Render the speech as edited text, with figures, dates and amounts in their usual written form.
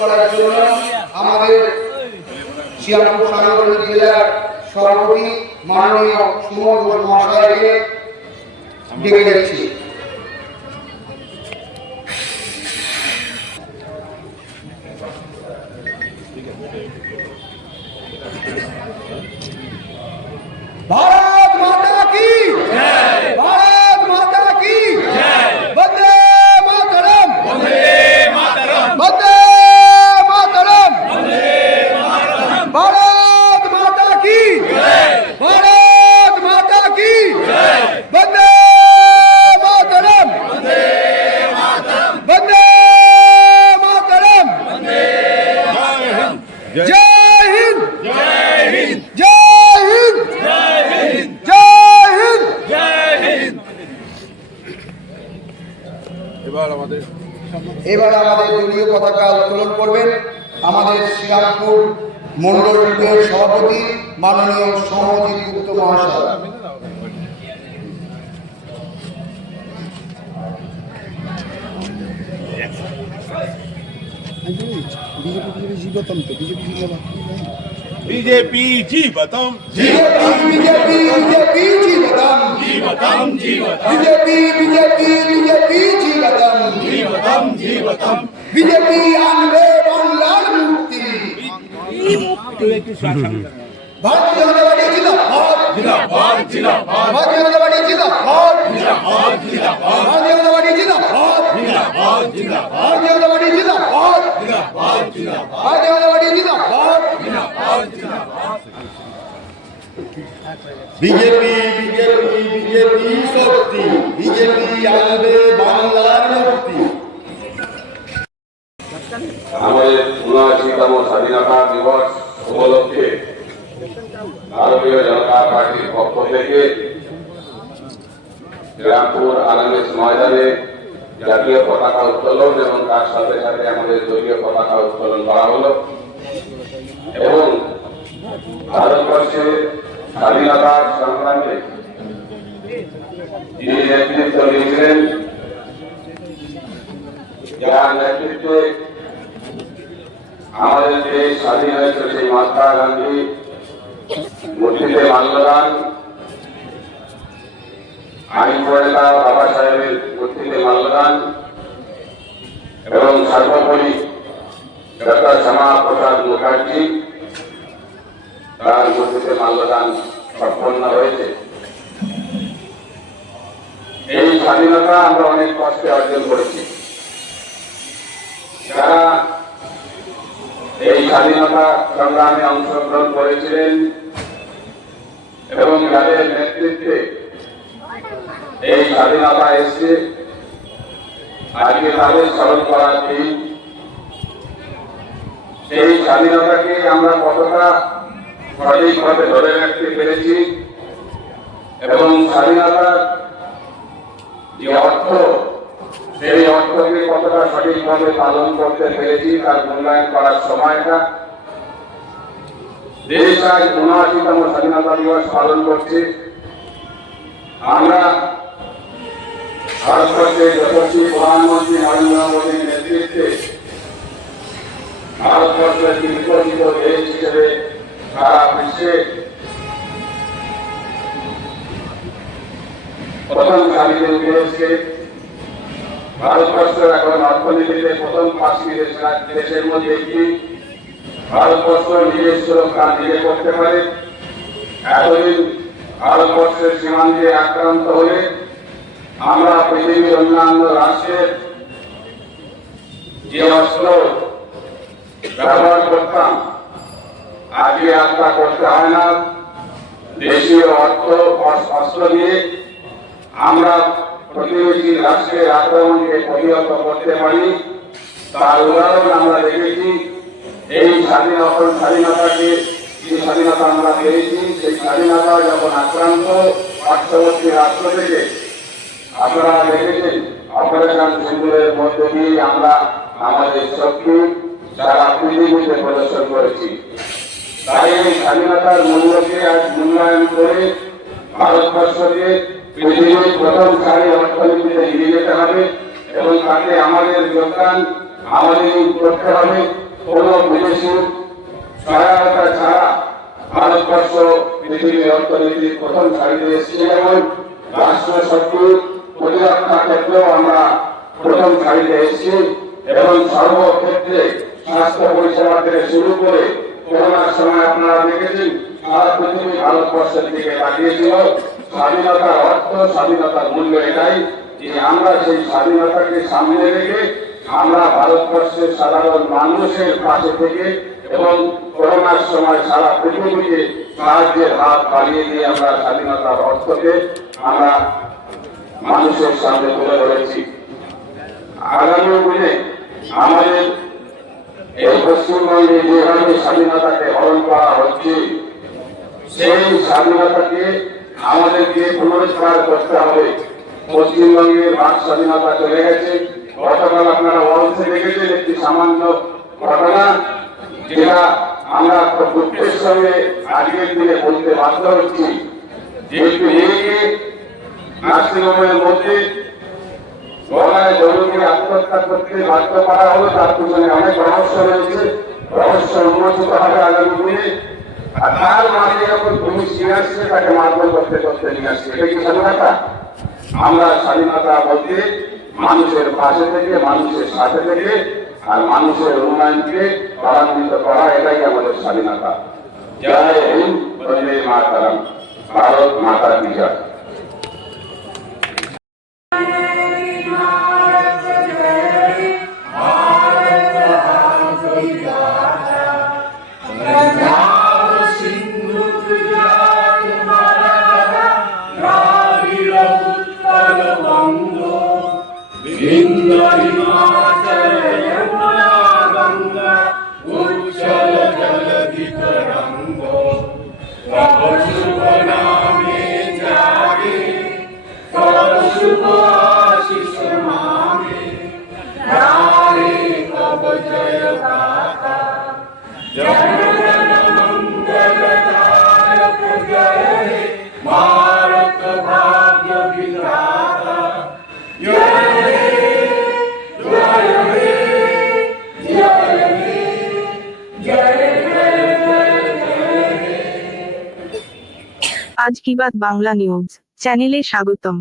করার জন্য আমাদের শ্রীরামপুর সাংগঠনিক জেলার সভাপতি মাননীয় সুমন ঘোষ মহাশয়কে ডেকে যাচ্ছি। भारत माता की जय, भारत माता की जय, वंदे मातरम, वंदे मातरम, वंदे मातरम, वंदे मातरम, भारत माता की जय, भारत माता की जय, वंदे मातरम, वंदे मातरम, वंदे मातरम, वंदे मातरम, जय हिंद, जय हिंद, जय এবার আমাদের দলীয় পতাকা উত্তোলন করবেন আমাদের শ্রীরামপুর মন্ডল ইউনিয়নের সভাপতি মাননীয় সৌম্যজিৎ গুপ্ত মহাশয়। बीजेपी जीवतम, बीजेपी बीजेपी जीवतम, जीवतम जीवतम, बीजेपी बीजेपी बीजेपी जीवतम, जीवतम जीवतम, बीजेपी आनबे बांग्लार मुक्ति। भारतीय जनता पार्टी जिंदाबाद, जिंदाबाद जिंदाबाद, भारतीय जनता पार्टी जिंदाबाद, जिंदाबाद जिंदाबाद, भारतीय जनता पार्टी जिंदाबाद, जिंदाबाद जिंदाबाद, भारतीय जनता पार्टी जिंदाबाद, जिंदाबाद जिंदाबाद, भारतीय जनता पार्टी जिंदाबाद। जिंदाबाद जिंदाबाद। बीजेपी बीजेपी बीजेपी शक्ति, बीजेपी आनबे बांग्लार मुक्ति। আমাদের ৭৯তম স্বাধীনতা দিবস উপলক্ষে ভারতীয় জনতা পার্টির পক্ষ থেকে শ্রীরামপুর আনন্দ ময়দানে জাতীয় পতাকা উত্তোলন এবং তার সাথে সাথে আমাদের দলীয় পতাকা উত্তোলন করা হলো এবং ভারতবর্ষের স্বাধীনতার সংগ্রামে যিনি নেতৃত্ব দিয়েছিলেন, যার নেতৃত্বে আমাদের দেশ স্বাধীন হয়েছে, সেই মহাত্মা গান্ধী মূর্তিতে মাল্যদান, আইন প্রণেতা বাবা সাহেবের মূর্তিতে মাল্যদান এবং সর্বোপরি ডক্টর শ্যামা প্রসাদ মুখার্জি তার মূর্তিতে মাল্যদান সম্পন্ন হয়েছে। এই স্বাধীনতা আমরা অনেক কষ্টে অর্জন করেছি। যারা এই স্বাধীনতা সংগ্রামে অংশগ্রহণ করেছিলেন এবং যাদের নেতৃত্বে এই স্বাধীনতা এসছে, আজকে তাদের স্মরণ করার দিন। সেই স্বাধীনতাকে আমরা কতটা সঠিকভাবে ধরে রাখতে পেরেছি এবং স্বাধীনতার যে অর্থ, সেই অর্থকে কতটা সঠিকভাবে পালন করতে পেরেছি তার মূল্যায়ন করার সময়টা। দেশ আজ ৭৯তম স্বাধীনতা দিবস পালন করছে। আমরা ভারতবর্ষের যশস্বী প্রধানমন্ত্রী নরেন্দ্র মোদীর নেতৃত্বে ভারতবর্ষের বিকশিত দেশ হিসেবে সারা বিশ্বে প্রথম সারিতে উঠে এসেছে। ভারতবর্ষ এখন অর্থনীতিতে প্রথম ৫টি দেশের মধ্যে একটি। ভারতবর্ষ নিজের সুরক্ষা নিজে করতে পারে। এতদিন ভারতবর্ষের সীমান্তে আক্রান্ত হলে আমরা পৃথিবীর অন্যান্য রাষ্ট্রের যে অস্ত্র ব্যবহার করতাম, আজকে আর তা করতে হয় না। দেশীয় অস্ত্র দিয়ে আমরা প্রতিবেশী রাষ্ট্রের আক্রমণকে প্রতিহত করতে পারি। তার উদাহরণ আমরা দেখেছি। এই স্বাধীনতাকে, যে স্বাধীনতা আমরা পেয়েছি, সেই স্বাধীনতা যখন আক্রান্ত পার্শ্ববর্তী রাষ্ট্র থেকে, আপনারা দেখেছেন অপারেশন সিন্দুরের মধ্যে দিয়ে আমরা আমাদের শক্তি সারা পৃথিবীতে প্রদর্শন করেছি। তাই এই স্বাধীনতার মূল্যকে আজ মূল্যায়ন করে ভারতবর্ষকে পৃথিবীর প্রথম সারি অর্থনীতিতে এগিয়ে যেতে হবে এবং তাতে আমাদের যোগদান আমাদের করতে হবে কোনো বিদেশি সহায়তা ছাড়া ভারতবর্ষ পৃথিবীর অর্থনীতির প্রথম সারিতে এসেছে। যেমন রাষ্ট্র শক্তি প্রতিরক্ষা ক্ষেত্রেও আমরা প্রথম সারিতে এসেছি এবং সর্বক্ষেত্রে স্বাস্থ্য পরিষেবা থেকে শুরু করে করোনার সময় আপনারা দেখেছেন সারা পৃথিবী ভারতবর্ষের দিকে তাকিয়েছিল। স্বাধীনতার অর্থ, স্বাধীনতার মূল্য এটাই যে আমরা সেই স্বাধীনতাকে সামনে রেখে আমরা ভারতবর্ষের সাধারণ মানুষের পাশে থেকে এবং করোনার সময় সারা পৃথিবীকে সাহায্যের হাত বাড়িয়ে দিয়ে আমরা স্বাধীনতার অর্থকে আমরা মানুষের সামনে তুলে ধরেছি। আগামী দিনে আমাদের এই পশ্চিমবঙ্গে যেভাবে স্বাধীনতাকে হরণ করা হচ্ছে সেই স্বাধীনতাকে আমাদেরকে পুনরুদ্ধার করতে হবে। পশ্চিমবঙ্গের বাক স্বাধীনতা চলে গেছে। গতকাল আপনারা ওয়ালসে দেখেছেন একটি সামান্য ঘটনা, যেটা আমরা খুব দুঃখের সঙ্গে আজকের দিনে বলতে বাধ্য হচ্ছি যে একটি মেয়েকে নার্সিংহোমের মধ্যে গলায় দড়ি দিয়ে আত্মহত্যা করতে বাধ্য করা হলো। তার পিছনে অনেক রহস্য রয়েছে, রহস্য উন্মোচিত হবে আগামী দিনে। আর তার মাঝে যখন পুলিশ নিয়ে আসছে তাকে মারধর করতে করতে নিয়ে আসছে, এটা কি স্বাধীনতা? আমরা স্বাধীনতা বলতে মানুষের পাশে থেকে, মানুষের সাথে থেকে আর মানুষের উন্নয়নকে ত্বরান্বিত করা, এটাই আমাদের স্বাধীনতা। জয় হিন্দ, বন্দে মাতরম, ভারত মাতা কি জয়। আজ কি বাত বাংলা নিউজ চ্যানেলে স্বাগতম।